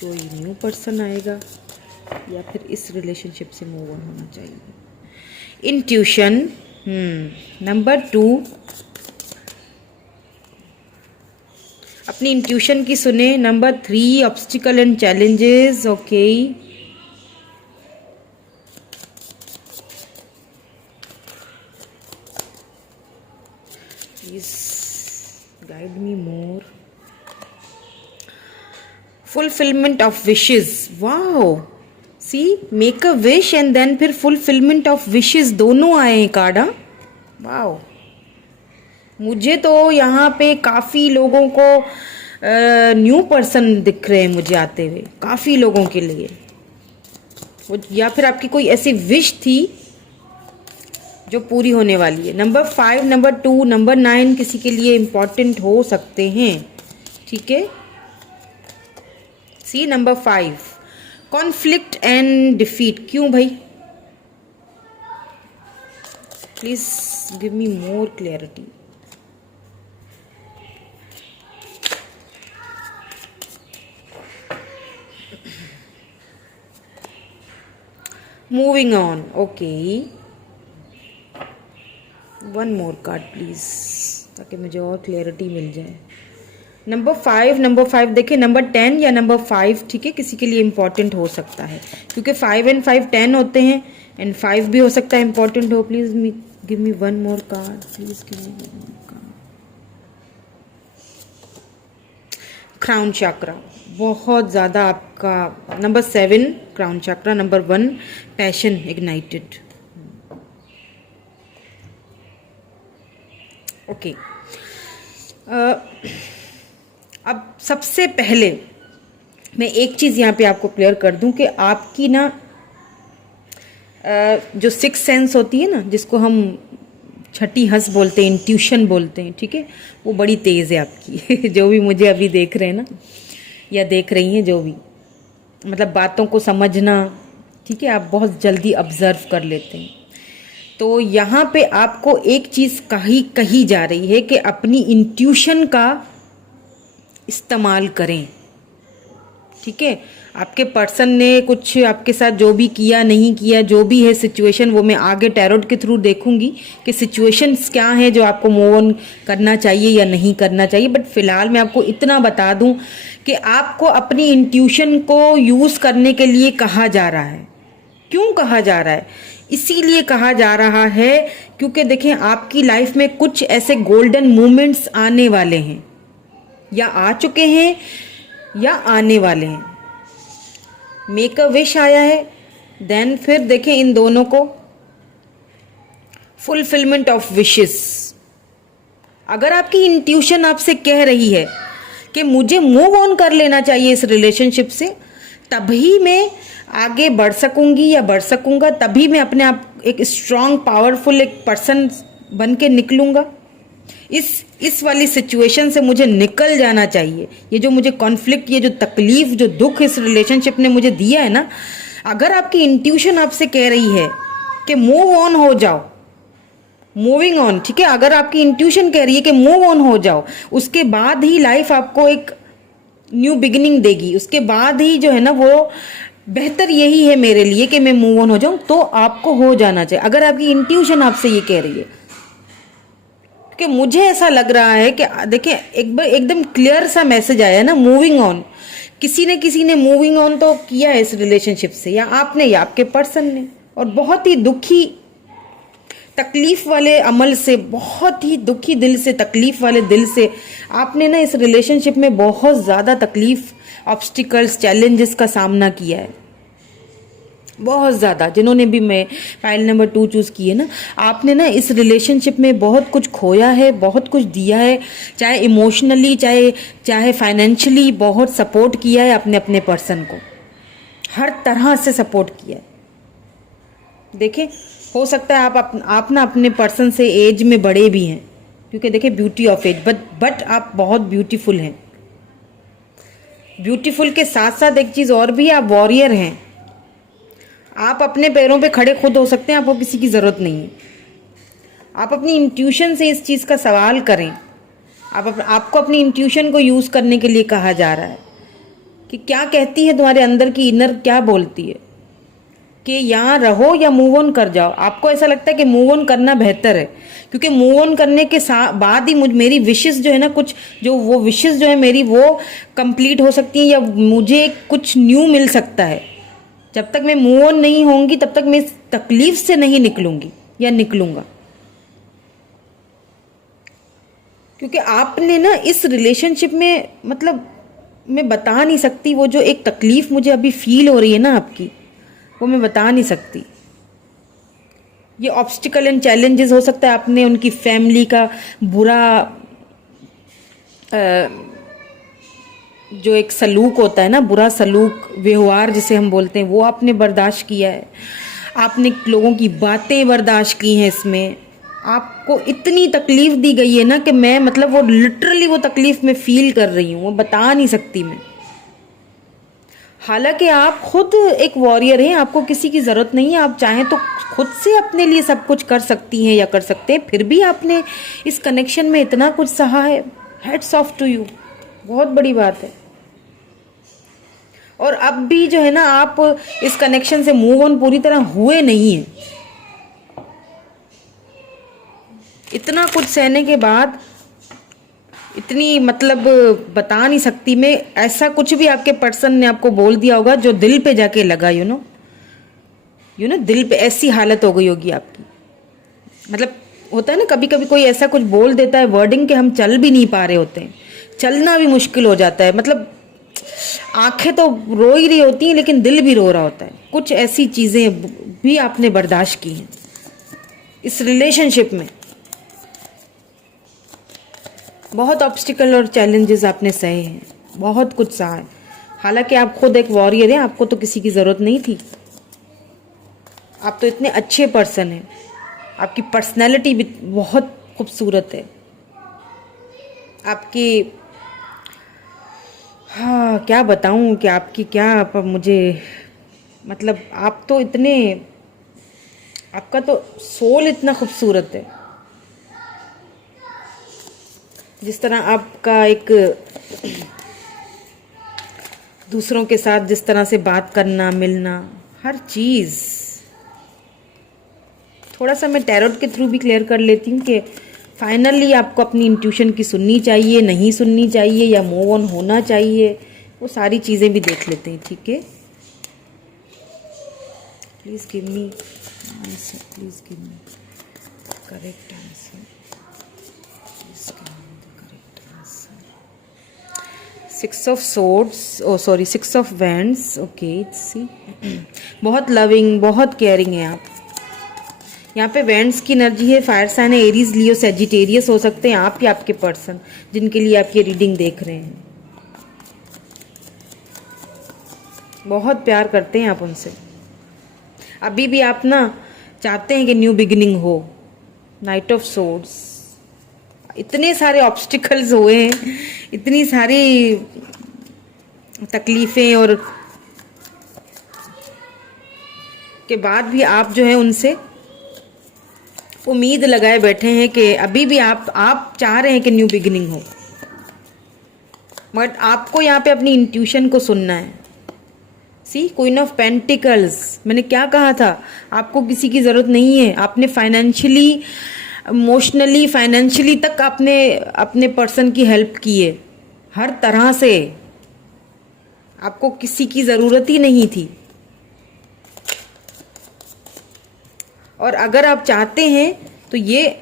कोई न्यू पर्सन आएगा, या फिर इस रिलेशनशिप से मूव ऑन होना चाहिए? इंट्यूशन, नंबर 2, अपनी इंट्यूशन की सुने। Number 3, obstacle and challenges, okay. Please guide me more. Fulfilment of wishes, wow, see, make a wish and then फिर फुलफिलमेंट ऑफ विशेस, दोनों आए हैं कार्ड। वाओ, मुझे तो यहाँ पे काफ़ी लोगों को न्यू पर्सन दिख रहे हैं मुझे आते हुए, काफ़ी लोगों के लिए। या फिर आपकी कोई ऐसी विश थी जो पूरी होने वाली है। नंबर 5, नंबर 2, नंबर 9 किसी के लिए इम्पॉर्टेंट हो सकते हैं, ठीक है। सी, नंबर 5, कॉन्फ्लिक्ट एंड डिफीट, क्यों भाई? Please give me more clarity. Moving on, okay. One more card please, ताकि मुझे और क्लैरिटी मिल जाए। नंबर 5 देखिए, नंबर 10 या नंबर 5, ठीक है, किसी के लिए इम्पोर्टेंट हो सकता है, क्योंकि 5 एंड 5 10 होते हैं, एंड 5 भी हो सकता है इम्पोर्टेंट हो। Please give me one more card, please give me one more card. Crown chakra, बहुत ज़्यादा आपका। Number 7, crown chakra. Number 1, passion ignited, okay. अब सबसे पहले मैं एक चीज़ यहाँ पे आपको क्लियर कर दूं कि आपकी ना जो 6 सेंस होती है ना, जिसको हम छठी हंस बोलते हैं, इंट्यूशन बोलते हैं, ठीक है, वो बड़ी तेज़ है आपकी। जो भी मुझे अभी देख रहे हैं ना, या देख रही हैं, जो भी, मतलब बातों को समझना, ठीक है, आप बहुत जल्दी ऑब्जर्व कर लेते हैं। तो यहाँ पे आपको एक चीज़ कही जा रही है कि अपनी इंट्यूशन का इस्तेमाल करें, ठीक है। आपके पर्सन ने कुछ आपके साथ जो भी किया, नहीं किया, जो भी है सिचुएशन, वो मैं आगे टैरोट के थ्रू देखूंगी कि सिचुएशंस क्या है जो आपको मूव ऑन करना चाहिए या नहीं करना चाहिए। बट फिलहाल मैं आपको इतना बता दूं कि आपको अपनी इंट्यूशन को यूज़ करने के लिए कहा जा रहा है। क्यों कहा जा रहा है? इसीलिए कहा जा रहा है क्योंकि देखें, आपकी लाइफ में कुछ ऐसे गोल्डन मोमेंट्स आने वाले हैं, या आ चुके हैं, या आने वाले हैं। मेक अ विश आया है, देन फिर देखें इन दोनों को, फुलफिलमेंट ऑफ विशेस। अगर आपकी इंट्यूशन आपसे कह रही है कि मुझे मूव ऑन कर लेना चाहिए इस रिलेशनशिप से, तभी मैं आगे बढ़ सकूंगी या बढ़ सकूंगा, तभी मैं अपने आप एक स्ट्रांग पावरफुल एक पर्सन बन के निकलूंगा। इस वाली सिचुएशन से मुझे निकल जाना चाहिए। ये जो मुझे कॉन्फ्लिक्ट, ये जो तकलीफ, जो दुख इस रिलेशनशिप ने मुझे दिया है ना, अगर आपकी इंट्यूशन आपसे कह रही है कि मूव ऑन हो जाओ, मूविंग ऑन, ठीक है, अगर आपकी इंट्यूशन कह रही है कि मूव ऑन हो जाओ, उसके बाद ही लाइफ आपको एक न्यू बिगिनिंग देगी, उसके बाद ही जो है ना, वो बेहतर यही है मेरे लिए कि मैं मूव ऑन हो जाऊं, तो आपको हो जाना चाहिए। अगर आपकी इंट्यूशन आपसे ये कह रही है, कि मुझे ऐसा लग रहा है कि देखिए, एक बार एकदम क्लियर सा मैसेज आया ना, मूविंग ऑन। किसी ने मूविंग ऑन तो किया है इस रिलेशनशिप से, या आपने या आपके पर्सन ने, और बहुत ही दुखी तकलीफ वाले अमल से, बहुत ही दुखी दिल से, तकलीफ वाले दिल से आपने ना इस रिलेशनशिप में बहुत ज़्यादा तकलीफ, ऑब्स्टिकल्स, चैलेंजेस का सामना किया है, बहुत ज़्यादा। जिन्होंने भी मैं फाइल नंबर 2 चूज़ की है ना, आपने ना इस रिलेशनशिप में बहुत कुछ खोया है, बहुत कुछ दिया है, चाहे इमोशनली, चाहे फाइनेंशियली, बहुत सपोर्ट किया है अपने अपने पर्सन को, हर तरह से सपोर्ट किया है। देखिए, हो सकता है आप ना अपने पर्सन से एज में बड़े भी हैं, क्योंकि देखिए ब्यूटी ऑफ एज, बट आप बहुत ब्यूटीफुल हैं। ब्यूटीफुल के साथ साथ एक चीज़ और भी, आप वॉरियर हैं। आप अपने पैरों पे खड़े खुद हो सकते हैं, आपको किसी की ज़रूरत नहीं है। आप अपनी इंट्यूशन से इस चीज़ का सवाल करें। आपको अपनी इंट्यूशन को यूज़ करने के लिए कहा जा रहा है कि क्या कहती है तुम्हारे अंदर की इनर, क्या बोलती है कि यहाँ रहो या मूव ऑन कर जाओ। आपको ऐसा लगता है कि मूव ऑन करना बेहतर है, क्योंकि मूव ऑन करने के बाद ही मेरी विशेस जो है ना, कुछ जो वो विशेस जो है मेरी, वो कंप्लीट हो सकती है या मुझे कुछ न्यू मिल सकता है। जब तक मैं मूव ऑन नहीं होंगी तब तक मैं इस तकलीफ से नहीं निकलूंगी या निकलूंगा। क्योंकि आपने ना इस रिलेशनशिप में, मतलब मैं बता नहीं सकती, वो जो एक तकलीफ मुझे अभी फील हो रही है ना आपकी, वो मैं बता नहीं सकती। ये ऑब्स्टिकल एंड चैलेंजेस हो सकता है आपने उनकी फैमिली का बुरा जो एक सलूक होता है ना, बुरा सलूक, व्यवहार जिसे हम बोलते हैं, वो आपने बर्दाश्त किया है। आपने लोगों की बातें बर्दाश्त की हैं। इसमें आपको इतनी तकलीफ दी गई है ना कि मैं, मतलब वो लिटरली वो तकलीफ मैं फील कर रही हूँ, वो बता नहीं सकती मैं। हालांकि आप खुद एक वॉरियर हैं, आपको किसी की ज़रूरत नहीं है। आप चाहें तो खुद से अपने लिए सब कुछ कर सकती हैं या कर सकते हैं, फिर भी आपने इस कनेक्शन में इतना कुछ सहा है। हैट्स ऑफ टू यू, बहुत बड़ी बात है। और अब भी जो है ना, आप इस कनेक्शन से मूव ऑन पूरी तरह हुए नहीं हैं। इतना कुछ सहने के बाद, इतनी, मतलब बता नहीं सकती मैं, ऐसा कुछ भी आपके पर्सन ने आपको बोल दिया होगा जो दिल पे जाके लगा, यू नो दिल पे ऐसी हालत हो गई होगी आपकी। मतलब होता है ना, कभी कभी कोई ऐसा कुछ बोल देता है वर्डिंग के हम चल भी नहीं पा रहे होते हैं, चलना भी मुश्किल हो जाता है। मतलब आंखें तो रो ही रही होती हैं लेकिन दिल भी रो रहा होता है। कुछ ऐसी चीज़ें भी आपने बर्दाश्त की हैं इस रिलेशनशिप में। बहुत ऑब्स्टिकल और चैलेंजेस आपने सहे हैं, बहुत कुछ सहा है। हालांकि आप खुद एक वॉरियर हैं, आपको तो किसी की ज़रूरत नहीं थी। आप तो इतने अच्छे पर्सन हैं, आपकी पर्सनैलिटी भी बहुत खूबसूरत है आपकी। हाँ, क्या बताऊँ कि आपकी क्या, पर मुझे, मतलब आप तो इतने, आपका तो सोल इतना खूबसूरत है। जिस तरह आपका एक दूसरों के साथ जिस तरह से बात करना, मिलना, हर चीज़। थोड़ा सा मैं टैरोट के थ्रू भी क्लियर कर लेती हूँ कि फाइनली आपको अपनी इंट्यूशन की सुननी चाहिए, नहीं सुननी चाहिए, या मूव ऑन होना चाहिए, वो सारी चीज़ें भी देख लेते हैं। ठीक है, please give me answer, please give me correct answer, please give me the correct answer. 6 of swords, oh sorry 6 of wands. Okay, see बहुत लविंग, बहुत केयरिंग है आप। यहाँ पे वेंट्स की एनर्जी है, फायर साइन है, एरीज, लियो, सेजिटेरियस हो सकते हैं आप या आपके पर्सन, जिनके लिए आप ये रीडिंग देख रहे हैं। बहुत प्यार करते हैं आप उनसे। अभी भी आप ना चाहते हैं कि न्यू बिगिनिंग हो। नाइट ऑफ सोर्ड्स, इतने सारे ऑब्स्टिकल्स हुए हैं, इतनी सारी तकलीफें और के बाद भी आप जो है उनसे उम्मीद लगाए बैठे हैं कि अभी भी आप चाह रहे हैं कि न्यू बिगिनिंग हो, बट आपको यहाँ पे अपनी इंट्यूशन को सुनना है। सी, क्वीन ऑफ पेंटिकल्स, मैंने क्या कहा था, आपको किसी की ज़रूरत नहीं है। आपने फाइनेंशियली, इमोशनली, फाइनेंशियली तक आपने अपने पर्सन की हेल्प की है, हर तरह से। आपको किसी की ज़रूरत ही नहीं थी। और अगर आप चाहते हैं तो ये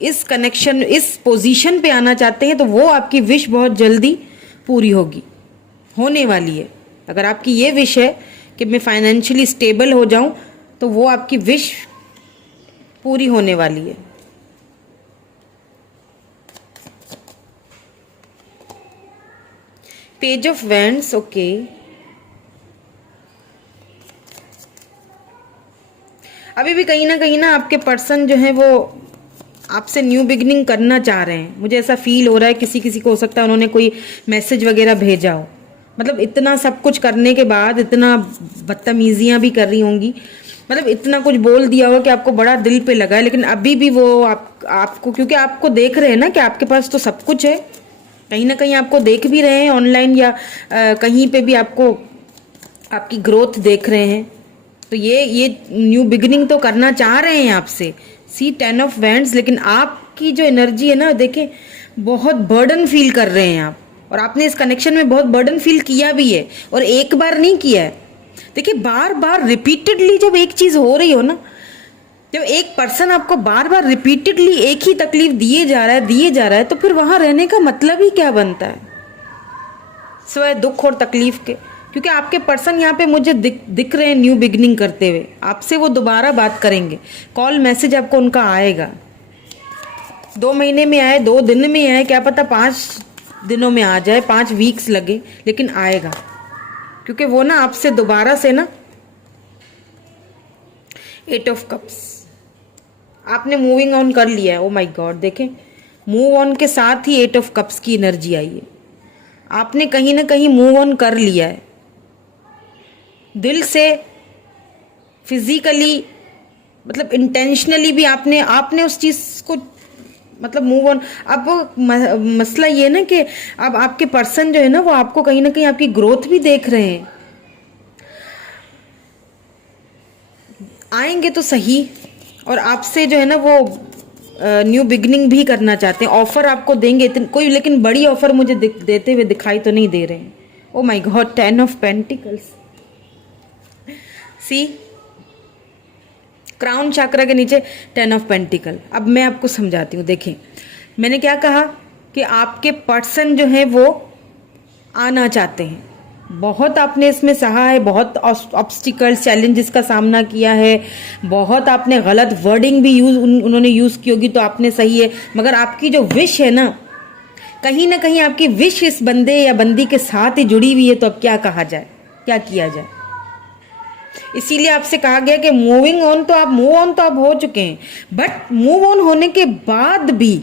इस कनेक्शन, इस पोजीशन पे आना चाहते हैं तो वो आपकी विश बहुत जल्दी पूरी होगी, होने वाली है। अगर आपकी ये विश है कि मैं फाइनेंशियली स्टेबल हो जाऊं तो वो आपकी विश पूरी होने वाली है। Page of wands, okay. अभी भी कहीं ना आपके पर्सन जो है वो आपसे न्यू बिगिनिंग करना चाह रहे हैं। मुझे ऐसा फील हो रहा है, किसी किसी को हो सकता है उन्होंने कोई मैसेज वगैरह भेजा हो। मतलब इतना सब कुछ करने के बाद इतना बदतमीजियां भी कर रही होंगी, मतलब इतना कुछ बोल दिया होगा कि आपको बड़ा दिल पे लगा है, लेकिन अभी भी वो आपको, क्योंकि आपको देख रहे हैं ना कि आपके पास तो सब कुछ है, कहीं ना कहीं आपको देख भी रहे हैं ऑनलाइन या कहीं पे भी आपको आपकी ग्रोथ देख रहे हैं। तो ये न्यू बिगिनिंग तो करना चाह रहे हैं आपसे। सी 10 ऑफ वैंड्स, लेकिन आपकी जो एनर्जी है ना, देखें बहुत बर्डन फील कर रहे हैं आप, और आपने इस कनेक्शन में बहुत बर्डन फील किया भी है, और एक बार नहीं किया है। देखिए बार बार रिपीटेडली जब एक चीज हो रही हो ना, जब एक पर्सन आपको बार बार रिपीटेडली एक ही तकलीफ दिए जा रहा है तो फिर वहां रहने का मतलब ही क्या बनता है, सिवाय दुख और तकलीफ के। क्योंकि आपके पर्सन यहाँ पे मुझे दिख रहे हैं न्यू बिगिनिंग करते हुए, आपसे वो दोबारा बात करेंगे, कॉल मैसेज आपको उनका आएगा। 2 महीने में आए, 2 दिन में आए, क्या पता 5 दिनों में आ जाए, 5 वीक्स लगे, लेकिन आएगा। क्योंकि वो ना आपसे दोबारा से ना 8 ऑफ कप्स, आपने मूविंग ऑन कर लिया है। ओ माय गॉड, देखें मूव ऑन के साथ ही 8 ऑफ कप्स की एनर्जी आई है। आपने कहीं ना कहीं मूव ऑन कर लिया है, दिल से, फिजिकली, मतलब इंटेंशनली भी आपने उस चीज को मतलब मूव ऑन। अब मसला ये ना कि अब आपके पर्सन जो है ना वो आपको कहीं ना कहीं आपकी ग्रोथ भी देख रहे हैं। आएंगे तो सही, और आपसे जो है ना वो न्यू बिगनिंग भी करना चाहते हैं। ऑफर आपको देंगे कोई, लेकिन बड़ी ऑफर मुझे देते हुए दिखाई तो नहीं दे रहे हैं। Oh my God, 10 of pentacles, see crown chakra के नीचे 10 ऑफ पेंटिकल। अब मैं आपको समझाती हूँ। देखें मैंने क्या कहा कि आपके पर्सन जो है वो आना चाहते हैं, बहुत आपने इसमें सहा है, बहुत ऑब्स्टिकल्स, चैलेंजेस का सामना किया है, बहुत आपने गलत वर्डिंग भी उन्होंने यूज़ की होगी तो आपने सही है, मगर आपकी जो विश है ना कहीं आपकी विश इस बंदे या बंदी के साथ ही जुड़ी हुई है। तो अब क्या कहा जाए, क्या किया जाए? इसीलिए आपसे कहा गया कि मूव ऑन तो आप हो चुके हैं, बट मूव ऑन होने के बाद भी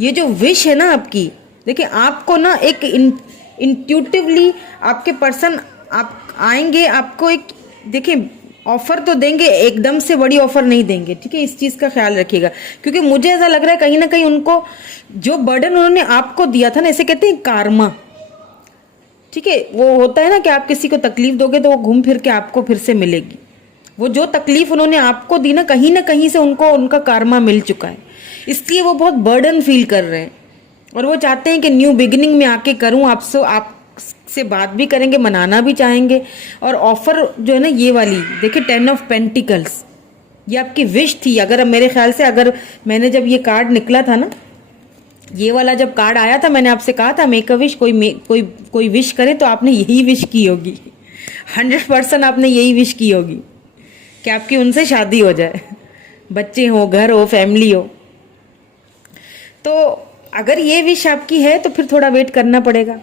ये जो विश है ना आपकी, देखिए आपको ना एक इंट्यूटिवली आपके पर्सन आप आएंगे, आपको एक देखिए ऑफर तो देंगे, एकदम से बड़ी ऑफर नहीं देंगे, ठीक है, इस चीज का ख्याल रखिएगा। क्योंकि मुझे ऐसा लग रहा है कहीं ना कहीं उनको जो बर्डन उन्होंने आपको दिया था ना, इसे कहते हैं कार्मा, ठीक है, वो होता है ना कि आप किसी को तकलीफ दोगे तो वो घूम फिर के आपको फिर से मिलेगी। वो जो तकलीफ उन्होंने आपको दी ना कहीं से उनको उनका कार्मा मिल चुका है, इसलिए वो बहुत बर्डन फील कर रहे हैं और वो चाहते हैं कि न्यू बिगिनिंग में आके करूं, आपसे बात भी करेंगे, मनाना भी चाहेंगे। और ऑफर जो है ना ये वाली देखिए 10 ऑफ पेंटिकल्स, ये आपकी विश थी। अगर मेरे ख्याल से अगर मैंने जब ये कार्ड निकला था ना, ये वाला जब कार्ड आया था, मैंने आपसे कहा था मेक अ विश, कोई विश करे तो आपने यही विश की होगी, 100% आपने यही विश की होगी कि आपकी उनसे शादी हो जाए, बच्चे हो, घर हो, फैमिली हो। तो अगर ये विश आपकी है तो फिर थोड़ा वेट करना पड़ेगा,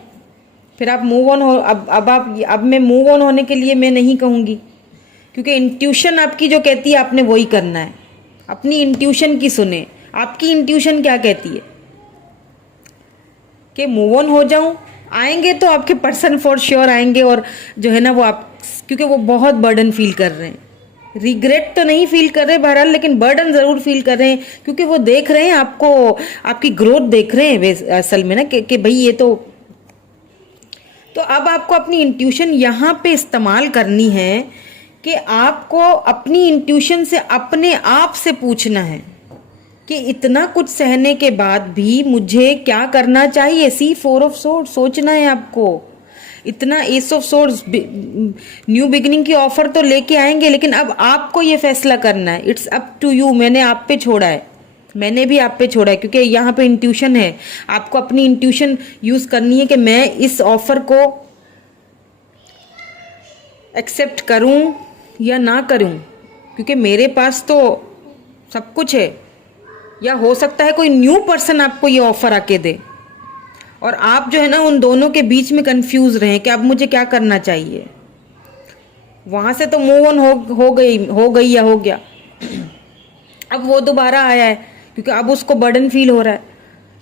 फिर आप मूव ऑन हो। अब मैं मूव ऑन होने के लिए मैं नहीं कहूँगी, क्योंकि इंट्यूशन आपकी जो कहती है आपने वही करना है। अपनी इंट्यूशन की सुने, आपकी इंट्यूशन क्या कहती है कि मूव ऑन हो जाऊं। आएंगे तो आपके पर्सन फॉर श्योर आएंगे, और जो है ना वो आप, क्योंकि वो बहुत बर्डन फील कर रहे हैं, रिग्रेट तो नहीं फील कर रहे बहरहाल, लेकिन बर्डन जरूर फील कर रहे हैं, क्योंकि वो देख रहे हैं आपको, आपकी ग्रोथ देख रहे हैं असल में ना कि भाई ये तो अब आपको अपनी इंट्यूशन यहाँ पे इस्तेमाल करनी है कि आपको अपनी इंट्यूशन से अपने आप से पूछना है कि इतना कुछ सहने के बाद भी मुझे क्या करना चाहिए। सी 4 ऑफ सोर्ड, सोचना है आपको, इतना S of source new beginning की ऑफर तो लेके आएंगे, लेकिन अब आपको ये फैसला करना है। It's up to you. मैंने आप पे छोड़ा है, मैंने भी आप पे छोड़ा है, क्योंकि यहाँ पे इंट्यूशन है। आपको अपनी इंट्यूशन यूज करनी है कि मैं इस ऑफर को एक्सेप्ट करूं या ना करूं, क्योंकि मेरे पास तो सब कुछ है। या हो सकता है कोई न्यू पर्सन आपको ये ऑफर आके दे और आप जो है ना उन दोनों के बीच में कंफ्यूज रहें कि अब मुझे क्या करना चाहिए। वहां से तो मूव ऑन हो गई या हो गया। अब वो दोबारा आया है क्योंकि अब उसको बर्डन फील हो रहा है।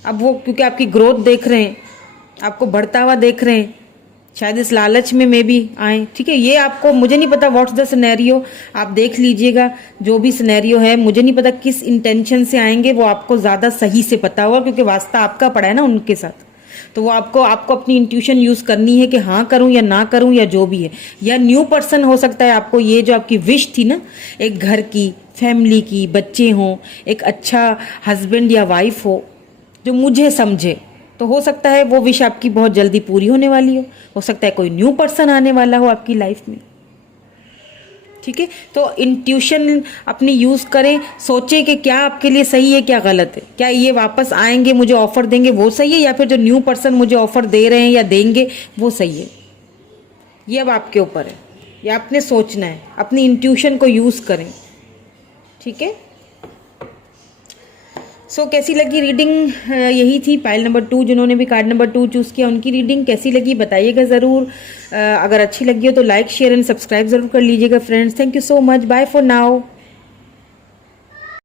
अब वो क्योंकि आपकी ग्रोथ देख रहे हैं, आपको बढ़ता हुआ देख रहे हैं, शायद इस लालच में मे भी आए। ठीक है, ये आपको, मुझे नहीं पता व्हाट्स द सिनेरियो, आप देख लीजिएगा। जो भी सिनेरियो है, मुझे नहीं पता किस इंटेंशन से आएंगे, वो आपको ज़्यादा सही से पता होगा, क्योंकि वास्ता आपका पड़ा है ना उनके साथ। तो वो आपको अपनी इंट्यूशन यूज़ करनी है कि हाँ करूँ या ना करूँ, या जो भी है। या न्यू पर्सन हो सकता है आपको, ये जो आपकी विश थी ना, एक घर की, फैमिली की, बच्चे हों, एक अच्छा हस्बैंड या वाइफ हो जो मुझे समझे, तो हो सकता है वो विश आपकी बहुत जल्दी पूरी होने वाली हो सकता है कोई न्यू पर्सन आने वाला हो आपकी लाइफ में। ठीक है, तो इंट्यूशन अपनी यूज़ करें, सोचें कि क्या आपके लिए सही है, क्या गलत है, क्या ये वापस आएंगे मुझे ऑफर देंगे वो सही है, या फिर जो न्यू पर्सन मुझे ऑफर दे रहे हैं या देंगे वो सही है। ये अब आपके ऊपर है, ये आपने सोचना है, अपनी इंट्यूशन को यूज़ करें। ठीक है, सो कैसी लगी रीडिंग? यही थी पाइल नंबर 2, जिन्होंने भी कार्ड नंबर 2 चूज़ किया उनकी रीडिंग कैसी लगी बताइएगा ज़रूर। अगर अच्छी लगी हो तो लाइक शेयर एंड सब्सक्राइब ज़रूर कर लीजिएगा friends. Thank you so much, bye for now.